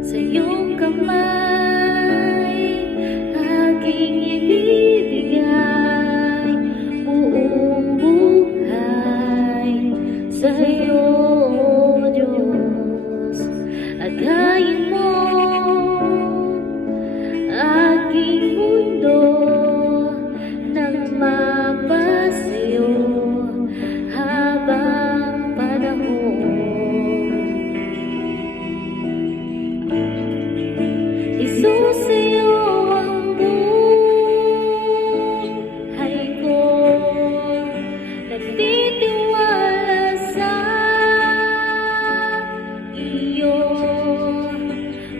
sa iyong kamay, aking ibibigay buong buhay sa iyo, Diyos. Agayin mo aking mundo nang mapasayo habang panahon. Jesus, sa'yo ang buhay ko, nagtitiwala sa iyo,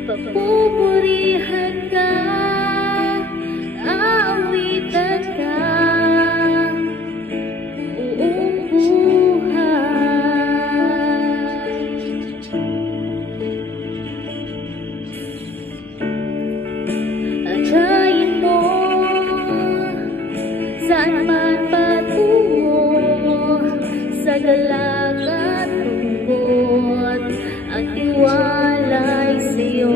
papupurihan ka, aawitan ka buong buhay. Agayin mo saan man patungo, sa galak at lungkot, ang tiwala'y sa'yo.